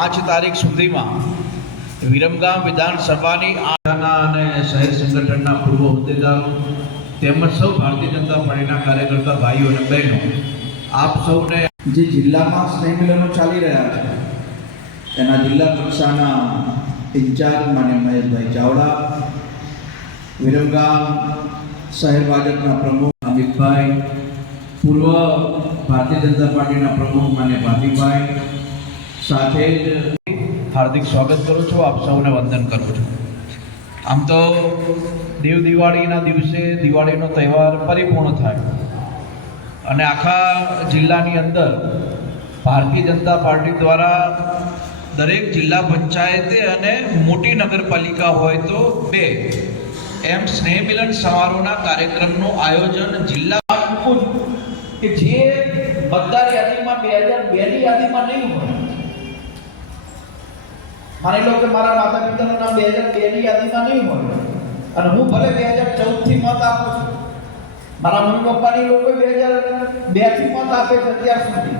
પાંચ તારીખ સુધીમાં વિરમગામ વિધાનસભાની આના અને શહેર સંગઠનના પૂર્વ હોદ્દેદારો તેમજ સૌ ભારતીય જનતા પાર્ટીના કાર્યકર્તા ભાઈઓ અને બહેનો, આપ સૌને જે જિલ્લામાં સ્નેહ મિલનો ચાલી રહ્યા છે, એના જિલ્લા કક્ષાના ઇન્ચાર્જ માન્ય મહેશભાઈ ચાવડા, વિરમગામ શહેર ભાજપના પ્રમુખ અમિતભાઈ, પૂર્વ ભારતીય જનતા પાર્ટીના પ્રમુખ માન્ય ભાતીભાઈ સાથે જ હાર્દિક સ્વાગત કરું છું. આપ સૌને વંદન કરું છું. આમ તો દેવ દિવાળીના દિવસે દિવાળીનો તહેવાર પરિપૂર્ણ થાય. અને આખા જિલ્લાની અંદર ભારતીય જનતા પાર્ટી દ્વારા દરેક જિલ્લા પંચાયતે અને મોટી નગરપાલિકા હોય તો બે એમ સ્નેહ મિલન સમારોહના કાર્યક્રમનું આયોજન જિલ્લા કે જે મતદાર યાદીમાં બે હજાર બેની યાદીમાં નહીં હોય માની લો કે મારા માતા પિતાનું નામ બે હજાર બેની યાદીમાં નહીં હોય અને હું ભલે બે હજાર ચૌદથી મત આપું છું, મારા મમ્મી પપ્પાની લોકો બે હજાર બેથી મત આપે છે અત્યાર સુધી.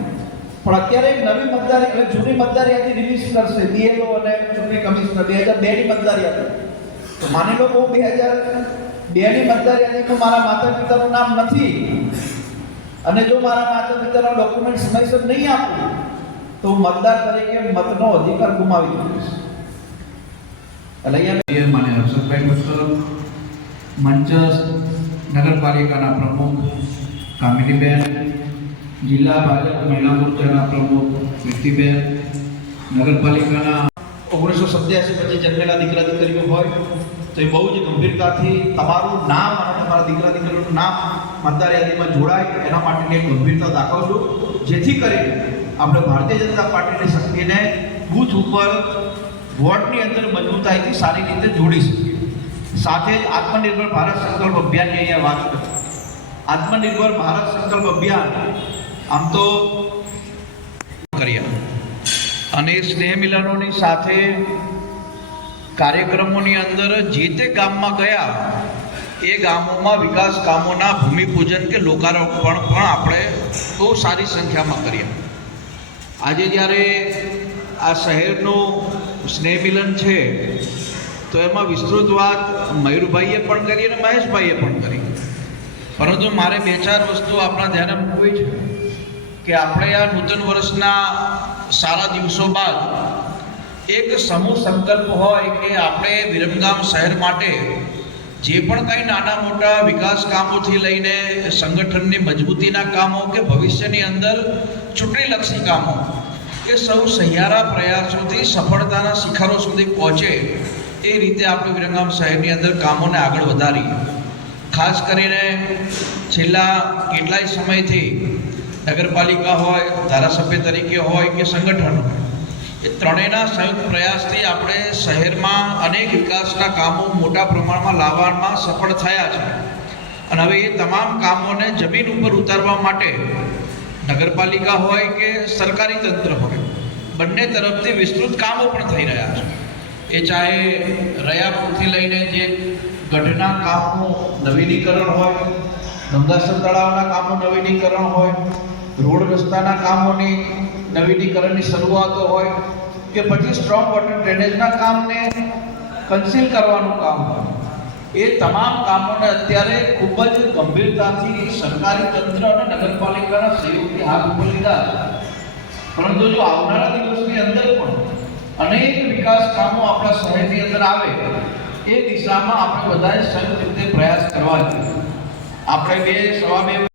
પણ અત્યારે નવી મતદાર એટલે જૂની મતદાર યાદી રિલીઝ કરશે બીએલઓ અને ચૂંટણી કમિશનર, બે હજાર બેની મતદાર યાદી. માની લો હું બે હજાર બેની મતદાર યાદીમાં મારા માતા પિતાનું નામ નથી. અને જો મારા માતા પિતાના ડોક્યુમેન્ટ સમયસર નહીં આપું તો હું મતદાર તરીકે મતનો અધિકાર ગુમાવી દઈશ એટલે અહીંયા માન્ય હર્ષદભાઈ મિસ્ટર મંચસ્થ નગરપાલિકાના પ્રમુખ કામિનીબેન જિલ્લા ભાજપ મહિલા મોરચાના પ્રમુખ કીર્તિબેન નગરપાલિકાના ઓગણીસો સત્યાસી પછી જન્મેલા દીકરા દીકરીઓ હોય તો એ બહુ જ ગંભીરતાથી તમારું નામ અને તમારા દીકરા દીકરીનું નામ મતદાર યાદીમાં જોડાય એના માટેની એક ગંભીરતા દાખવજો. જેથી કરીને આપણે ભારતીય જનતા પાર્ટીની શક્તિને બૂથ ઉપર વોર્ડની અંદર મજબૂતાઈથી સારી રીતે જોડી શકીએ. સાથે જ આત્મનિર્ભર ભારત સંકલ્પ અભિયાનની અહીંયા વાત કરી. આત્મનિર્ભર ભારત સંકલ્પ અભિયાન આમ તો કર્યા અને સ્નેહ મિલનોની સાથે કાર્યક્રમોની અંદર જે તે ગામમાં ગયા, એ ગામોમાં વિકાસ કામોના ભૂમિપૂજન કે લોકારોપણ પણ આપણે બહુ સારી સંખ્યામાં કર્યા આજે જ્યારે આ શહેરનું સ્નેહમિલન છે, તો એમાં વિસ્તૃત વાત મયુરભાઈએ પણ કરી અને મહેશભાઈએ પણ કરી. પરંતુ મારે બે ચાર વસ્તુ આપણા ધ્યાને મૂકવી છે કે આપણે આ નૂતન વર્ષના સારા દિવસો બાદ એક સમૂહ સંકલ્પ હોય કે આપણે વિરમગામ શહેર માટે જે પણ કંઈ નાના મોટા વિકાસ કામોથી લઈને સંગઠનની મજબૂતીના કામો કે ભવિષ્યની અંદર ચૂંટણીલક્ષી કામો, એ સૌ સહિયારા પ્રયાસોથી, સફળતાના શિખરો સુધી પહોંચે એ રીતે આપણે વિરંગામ શહેરની અંદર કામોને આગળ વધારીએ. ખાસ કરીને છેલ્લા કેટલાય સમયથી નગરપાલિકા હોય, ધારાસભ્ય તરીકે હોય કે સંગઠન હોય એ ત્રણેયના સંયુક્ત પ્રયાસથી આપણે શહેરમાં અનેક વિકાસના કામો મોટા પ્રમાણમાં લાવવામાં સફળ થયા છે. અને હવે એ તમામ કામોને જમીન ઉપર ઉતારવા માટે નગરપાલિકા હોય કે સરકારી તંત્ર હોય, બંને તરફથી વિસ્તૃત કામો પણ થઈ રહ્યા છે. એ ચાહે રયાપુરથી લઈને જે ગઢના કામો નવીનીકરણ હોય, ગંગાસર તળાવના કામો નવીનીકરણ હોય, રોડ રસ્તાના કામોની નવીનીકરણની શરૂઆતો હોય કે પછી સ્ટ્રોંગ વોટર ડ્રેનેજના કામને કન્સીલ કરવાનું કામ હોય એ તમામ કામોને અત્યારે ખૂબ જ ગંભીરતાથી સરકારી તંત્ર અને નગરપાલિકાના સહયોગથી હાથ ઉપર લીધા. પરંતુ જો આવનારા દિવસની અંદર પણ અનેક વિકાસ કામો આપણા શહેરની અંદર આવે, એ દિશામાં આપણે બધાએ સંયુક્ત રીતે પ્રયાસ કરવા જોઈએ આપણે બે, સવા બે